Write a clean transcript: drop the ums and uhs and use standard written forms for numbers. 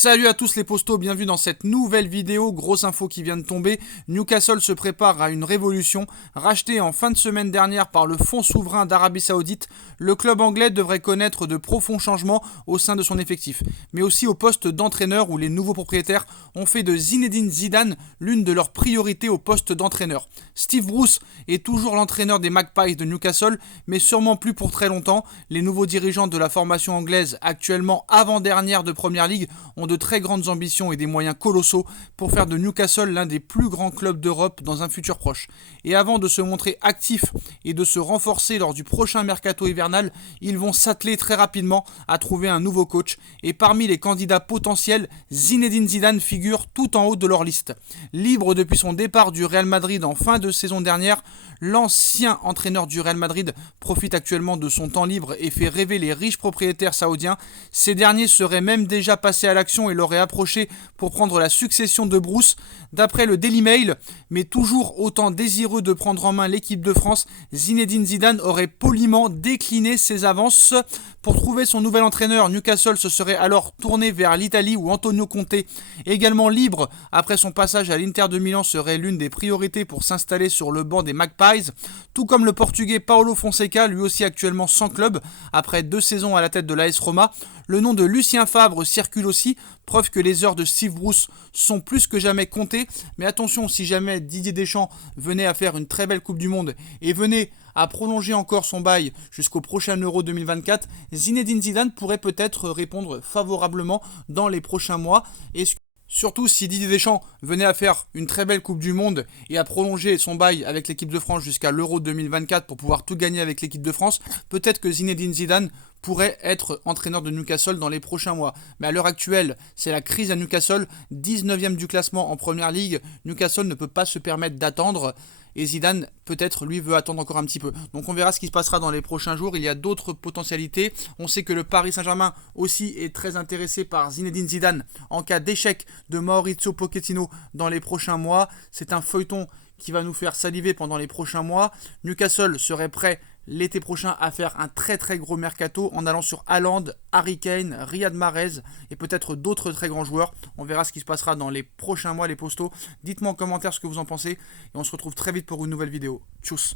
Salut à tous les postos, bienvenue dans cette nouvelle vidéo. Grosse info qui vient de tomber, Newcastle se prépare à une révolution. Racheté en fin de semaine dernière par le fonds souverain d'Arabie Saoudite, le club anglais devrait connaître de profonds changements au sein de son effectif, mais aussi au poste d'entraîneur où les nouveaux propriétaires ont fait de Zinedine Zidane l'une de leurs priorités au poste d'entraîneur. Steve Bruce est toujours l'entraîneur des Magpies de Newcastle, mais sûrement plus pour très longtemps. Les nouveaux dirigeants de la formation anglaise, actuellement avant-dernière de Première Ligue, ont de très grandes ambitions et des moyens colossaux pour faire de Newcastle l'un des plus grands clubs d'Europe dans un futur proche. Et avant de se montrer actifs et de se renforcer lors du prochain mercato hivernal, ils vont s'atteler très rapidement à trouver un nouveau coach. Et parmi les candidats potentiels, Zinedine Zidane figure tout en haut de leur liste. Libre depuis son départ du Real Madrid en fin de saison dernière, l'ancien entraîneur du Real Madrid profite actuellement de son temps libre et fait rêver les riches propriétaires saoudiens. Ces derniers seraient même déjà passés à l'action et l'aurait approché pour prendre la succession de Bruce. D'après le Daily Mail, mais toujours autant désireux de prendre en main l'équipe de France, Zinedine Zidane aurait poliment décliné ses avances. Pour trouver son nouvel entraîneur, Newcastle se serait alors tourné vers l'Italie où Antonio Conte, également libre après son passage à l'Inter de Milan, serait l'une des priorités pour s'installer sur le banc des Magpies, tout comme le portugais Paulo Fonseca, lui aussi actuellement sans club, après 2 saisons à la tête de l'AS Roma. Le nom de Lucien Favre circule aussi, preuve que les heures de Steve Bruce sont plus que jamais comptées. Mais attention, si jamais Didier Deschamps venait à faire une très belle Coupe du Monde et venait à prolonger encore son bail jusqu'au prochain Euro 2024, Zinedine Zidane pourrait peut-être répondre favorablement dans les prochains mois. Surtout si Didier Deschamps venait à faire une très belle Coupe du Monde et à prolonger son bail avec l'équipe de France jusqu'à l'Euro 2024 pour pouvoir tout gagner avec l'équipe de France, peut-être que Zinedine Zidane pourrait être entraîneur de Newcastle dans les prochains mois. Mais à l'heure actuelle, c'est la crise à Newcastle, 19e du classement en Première Ligue. Newcastle ne peut pas se permettre d'attendre. Et Zidane, peut-être, lui, veut attendre encore un petit peu. Donc on verra ce qui se passera dans les prochains jours. Il y a d'autres potentialités. On sait que le Paris Saint-Germain aussi est très intéressé par Zinedine Zidane en cas d'échec de Mauricio Pochettino dans les prochains mois. C'est un feuilleton qui va nous faire saliver pendant les prochains mois. Newcastle serait prêt l'été prochain à faire un très très gros mercato en allant sur Haaland, Harry Kane, Riyad Mahrez et peut-être d'autres très grands joueurs. On verra ce qui se passera dans les prochains mois les postos. Dites-moi en commentaire ce que vous en pensez et on se retrouve très vite pour une nouvelle vidéo. Tchuss.